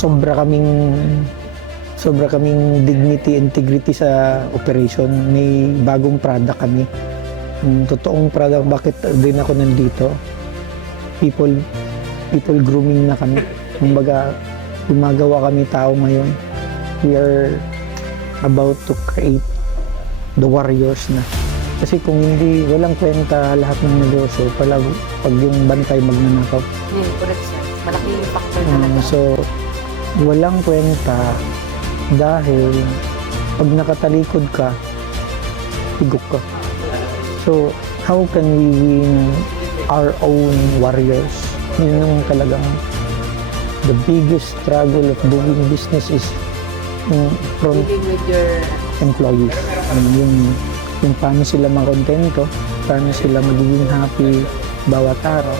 sobra kaming dignity, integrity sa operation. May bagong product kami. Yung totoong product, bakit din ako nandito? People grooming na kami. Kumbaga, gumagawa kami tao ngayon. We are about to create the warriors na. Kasi kung hindi, walang kwenta lahat ng negosyo, pag yung bantay magnanakaw. Correct, sir. Malaking factor talaga. So, walang kwenta dahil pag nakatalikod ka, higop ka. So, how can we win our own warriors? Yun yung talagang the biggest struggle of doing business is from Dealing with your employees. Yung paano sila makontento, paano sila magiging happy bawat araw.